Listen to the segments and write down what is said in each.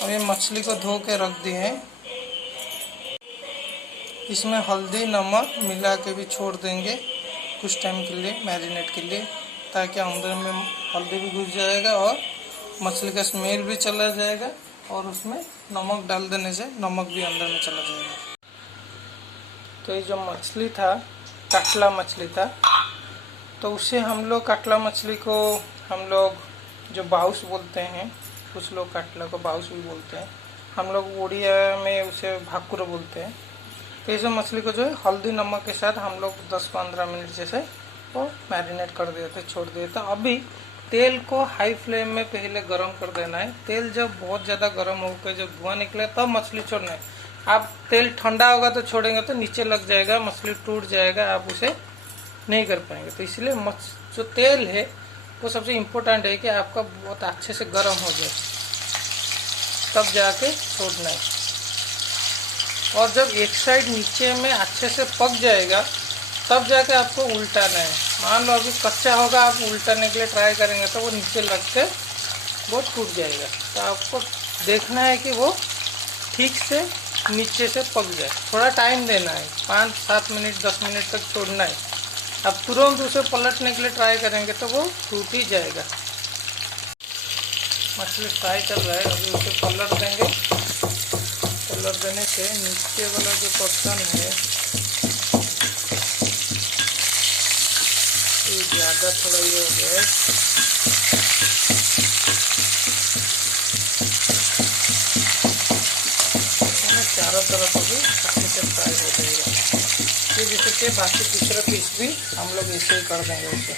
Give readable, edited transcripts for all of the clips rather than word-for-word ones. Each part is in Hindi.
अब ये मछली को धो के रख दिए हैं। इसमें हल्दी नमक मिला के भी छोड़ देंगे कुछ टाइम के लिए, मैरिनेट के लिए, ताकि अंदर में हल्दी भी घुस जाएगा और मछली का स्मेल भी चला जाएगा और उसमें नमक डाल देने से नमक भी अंदर में चला जाएगा। तो ये जो मछली था, काटला मछली था, तो उसे हम लोग काटला मछली को हम लोग जो बाउस बोलते हैं, कुछ लोग काटला को बाउस भी बोलते हैं, हम लोग उड़िया में उसे भाकुर बोलते हैं। तो ये जो मछली को जो है हल्दी नमक के साथ हम लोग 10-15 मिनट जैसे वो मैरिनेट कर देते, छोड़ देते। अभी तेल को हाई फ्लेम में पहले गरम कर देना है। तेल जब बहुत ज़्यादा गरम होकर जब धुआं निकले तब मछली छोड़ना है। आप तेल ठंडा होगा तो छोड़ेंगे तो नीचे लग जाएगा, मछली टूट जाएगा, आप उसे नहीं कर पाएंगे। तो इसलिए जो तेल है वो सबसे इम्पोर्टेंट है कि आपका बहुत अच्छे से गर्म हो जाए, तब जाके छोड़ना है। और जब एक साइड नीचे में अच्छे से पक जाएगा तब जाके आपको उल्टाना है। मान लो अभी कच्चा होगा, आप उल्टाने के लिए ट्राई करेंगे तो वो नीचे लग के वो टूट जाएगा। तो आपको देखना है कि वो ठीक से नीचे से पक जाए। थोड़ा टाइम देना है, 5-7 मिनट 10 मिनट तक छोड़ना है। अब तुरंत उसे पलटने के लिए ट्राई करेंगे तो वो टूट ही जाएगा। मछली फ्राई चल रहा है, अभी उसे पलट देंगे। पलट देने से नीचे वाला जो पोर्शन है ये ज़्यादा थोड़ा ये हो गया है। चारों तरफ अभी अच्छे से फ्राई हो जाएगा। फिर जैसे कि बाकी दूसरा पीस भी हम लोग ऐसे ही कर देंगे उसे।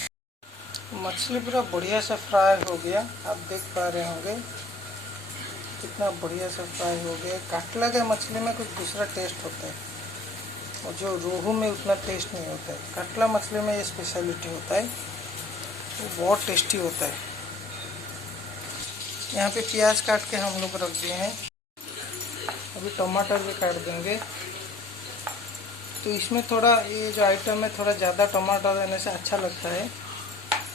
मछली पूरा बढ़िया से फ्राई हो गया, आप देख पा रहे होंगे कितना बढ़िया से फ्राई हो गया। काटला के मछली में कुछ दूसरा टेस्ट होता है और जो रोहू में उतना टेस्ट नहीं होता है। काटला मछली में ये स्पेशलिटी होता है, वो बहुत टेस्टी होता है। यहाँ पे प्याज काट के हम लोग रख दिए हैं, अभी टमाटर भी काट देंगे। तो इसमें थोड़ा ये जो आइटम है थोड़ा ज़्यादा टमाटर देने से अच्छा लगता है,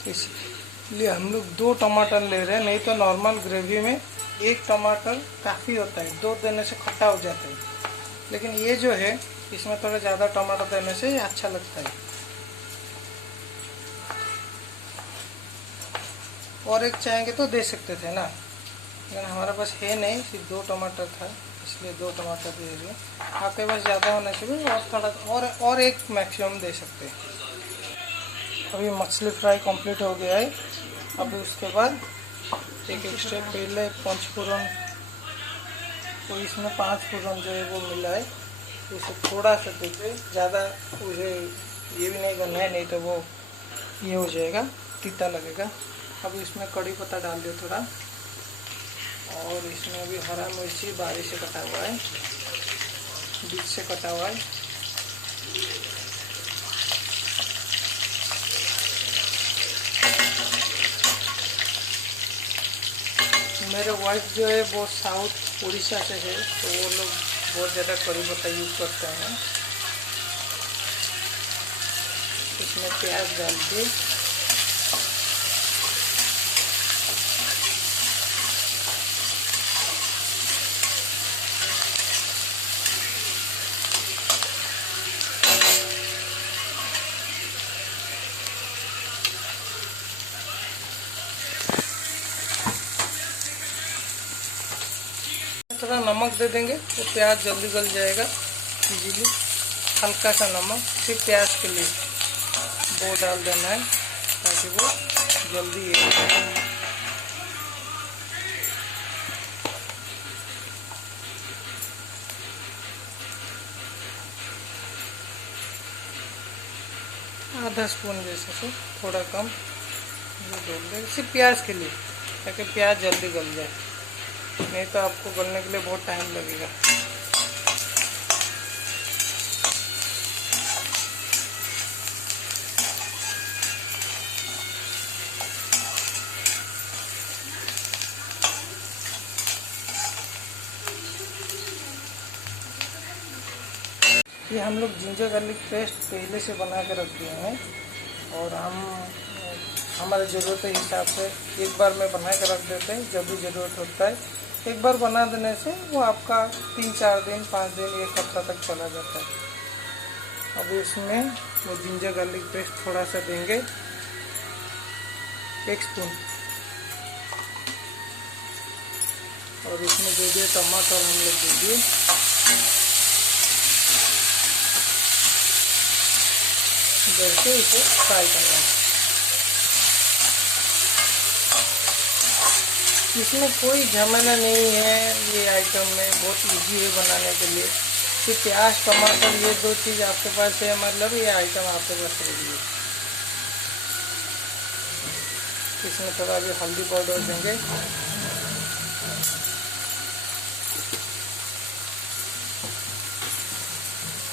इसलिए हम लोग 2 टमाटर ले रहे हैं। नहीं तो नॉर्मल ग्रेवी में 1 टमाटर काफ़ी होता है, 2 देने से खट्टा हो जाता है। लेकिन ये जो है इसमें थोड़ा ज़्यादा टमाटर देने से अच्छा लगता है। और एक चाहेंगे तो दे सकते थे ना, लेकिन हमारे पास है नहीं, सिर्फ 2 टमाटर था, इसलिए 2 टमाटर दे दिए। आपके पास ज़्यादा होने से भी और थोड़ा और एक मैक्सिमम दे सकते हैं। अभी मछली फ्राई कंप्लीट हो गया है। अभी उसके बाद एक स्टेप पहले 5 फोरन, तो इसमें 5 फोरन जो है वो मिला है, तो इसे थोड़ा सा देखिए, ज़्यादा उसे ये भी नहीं करना है, नहीं तो वो ये हो जाएगा, तीता लगेगा। अभी इसमें कड़ी पत्ता डाल दिया थोड़ा, और इसमें अभी हरा मिर्ची बारीक से कटा हुआ है, बीच से कटा हुआ है। मेरे वाइफ जो है वो साउथ उड़ीसा से है, तो वो लोग बहुत ज़्यादा कड़ी पत्ता यूज़ करते हैं। इसमें प्याज डाल के थोड़ा नमक दे देंगे तो प्याज जल्दी गल जाएगा इजीली। हल्का सा नमक सिर्फ प्याज के लिए वो डाल देना है ताकि वो जल्दी आधा स्पून जैसे से थोड़ा कम ये डाल देंगे सिर्फ प्याज के लिए, ताकि प्याज जल्दी गल जाए, नहीं तो आपको गलने के लिए बहुत टाइम लगेगा। ये हम लोग जिंजर गार्लिक पेस्ट पहले से बना के रख दिए हैं, और हमारे ज़रूरत के हिसाब से एक बार में बना के रख देते हैं। जब भी ज़रूरत होता है एक बार बना देने से वो आपका 3-4 दिन 5 दिन 1 हफ्ता तक चला जाता है। अब इसमें वो जिंजर गार्लिक पेस्ट थोड़ा सा देंगे, 1 स्पून, और इसमें दे दिए टमाटर हम लोग दे दिए, करके इसे फ्राई करना है। इसमें कोई झमेला नहीं है, ये आइटम में बहुत इजी है बनाने के लिए। सिर्फ प्याज टमाटर ये 2 चीज़ आपके पास है, मतलब ये आइटम आपके पास रेडी है। इसमें थोड़ा भी हल्दी पाउडर देंगे,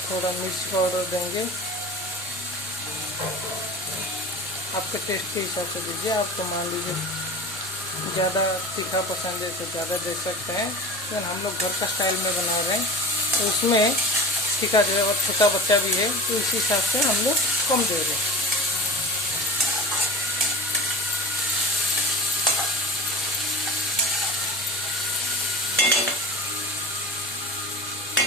थोड़ा मिर्च पाउडर देंगे, आपके टेस्ट के हिसाब से दीजिए। आपको मान लीजिए ज़्यादा तीखा पसंद है तो ज़्यादा दे सकते हैं, लेकिन हम लोग घर का स्टाइल में बना रहे हैं तो उसमें तीखा जो है और छोटा बच्चा भी है तो इस हिसाब से हम लोग कम दे रहे हैं।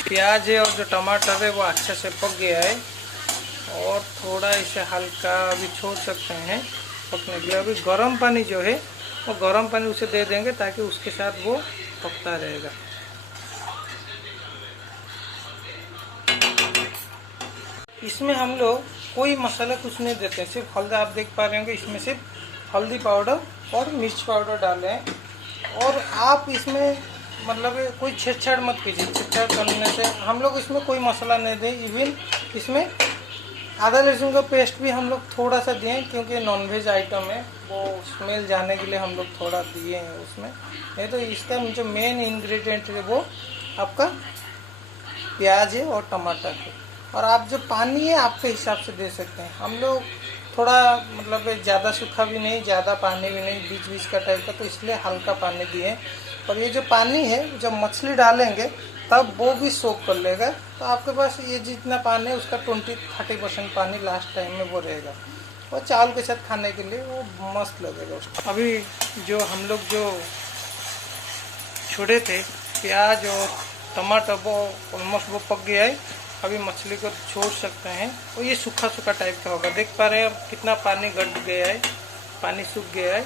प्याज है और जो टमाटर है वो अच्छे से पक गया है, और थोड़ा इसे हल्का भी छोड़ सकते हैं पकने के लिए। अभी गर्म पानी जो है वो गर्म पानी उसे दे देंगे ताकि उसके साथ वो पकता रहेगा। इसमें हम लोग कोई मसाला कुछ नहीं देते हैं, सिर्फ हल्दी। आप देख पा रहे होंगे इसमें सिर्फ हल्दी पाउडर और मिर्च पाउडर डाले हैं। और आप इसमें मतलब कोई छेड़छाड़ मत कीजिए, छेड़छाड़ करने से हम लोग इसमें कोई मसाला नहीं दें। इवन इसमें आधा लहसुन का पेस्ट भी हम लोग थोड़ा सा दिए, क्योंकि नॉनवेज आइटम है, वो स्मेल जाने के लिए हम लोग थोड़ा दिए हैं उसमें। नहीं तो इसका जो मेन इंग्रेडिएंट है वो आपका प्याज है और टमाटर है। और आप जो पानी है आपके हिसाब से दे सकते हैं। हम लोग थोड़ा मतलब ज़्यादा सूखा भी नहीं, ज़्यादा पानी भी नहीं, बीच बीच का टाइप का, तो इसलिए हल्का पानी दिए। और ये जो पानी है जब मछली डालेंगे तब वो भी सोख कर लेगा, तो आपके पास ये जितना पानी है उसका 20-30% पानी लास्ट टाइम में वो रहेगा, और चावल के साथ खाने के लिए वो मस्त लगेगा उसको। अभी जो हम लोग जो छोड़े थे प्याज और टमाटर वो ऑलमोस्ट वो पक गया है। अभी मछली को छोड़ सकते हैं, और ये सूखा सूखा टाइप का होगा। देख पा रहे हैं अब कितना पानी घट गया है, पानी सूख गया है।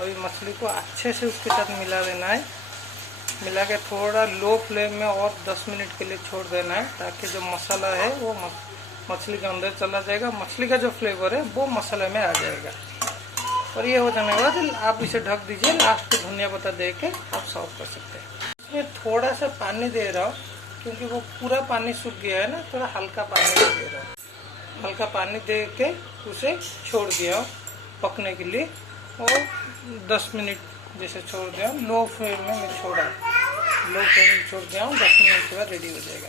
अभी मछली को अच्छे से उसके साथ मिला देना है, मिला के थोड़ा लो फ्लेम में और 10 मिनट के लिए छोड़ देना है, ताकि जो मसाला है वो मछली के अंदर चला जाएगा। मछली का जो फ्लेवर है वो मसाले में आ जाएगा। और ये हो जाने के बाद आप इसे ढक दीजिए। लास्ट में धनिया पत्ता दे के आप सर्व कर सकते हैं। इसमें थोड़ा सा पानी दे रहा हूँ क्योंकि वो पूरा पानी सूख गया है ना, थोड़ा हल्का पानी दे रहा हूँ। हल्का पानी दे के उसे छोड़ दिया पकने के लिए, और 10 मिनट जैसे छोड़ दिया। लो फ्लेम में मैं छोड़ा, लो फ्लेम में छोड़ दिया हूँ। 10 मिनट के बाद रेडी हो जाएगा।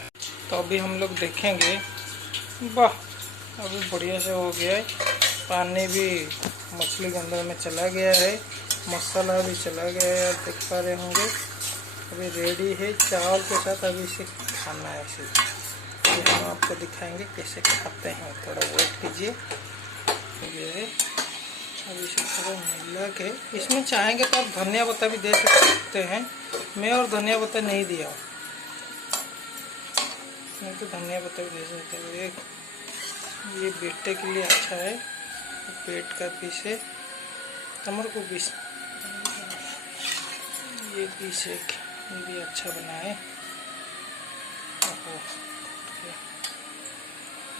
तो अभी हम लोग देखेंगे, वाह अभी बढ़िया से हो गया है। पानी भी मछली के अंदर में चला गया है, मसाला भी चला गया है, आप देख पा रहे होंगे। अभी रेडी है चावल के साथ। अभी इसे खाना है, इसे हम आपको दिखाएंगे कैसे खाते हैं। थोड़ा वेट कीजिए। ये अब इसे थोड़ा मिला के, इसमें चाहेंगे तो आप धनिया पत्ता भी दे सकते हैं। मैं और धनिया पत्ता नहीं दिया, नहीं तो धनिया पत्ता भी दे सकते हैं। ये बेटे के लिए अच्छा है, पेट का पीस है, कमर को पीस, ये पीस एक ये भी अच्छा बना है।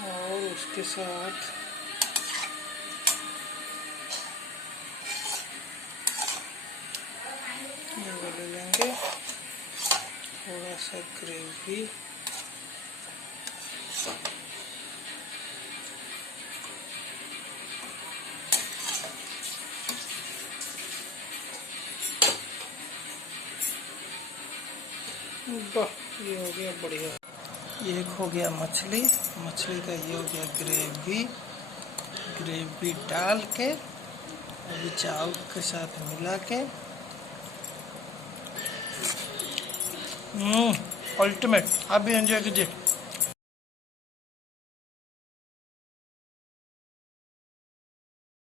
और उसके साथ ये ले लेंगे थोड़ा सा ग्रेवी। वाह ये हो गया बढ़िया। ये हो गया मछली, मछली का ये हो गया ग्रेवी। ग्रेवी डाल के अभी चावल के साथ मिला के, अल्टीमेट। आप भी एंजॉय कीजिए।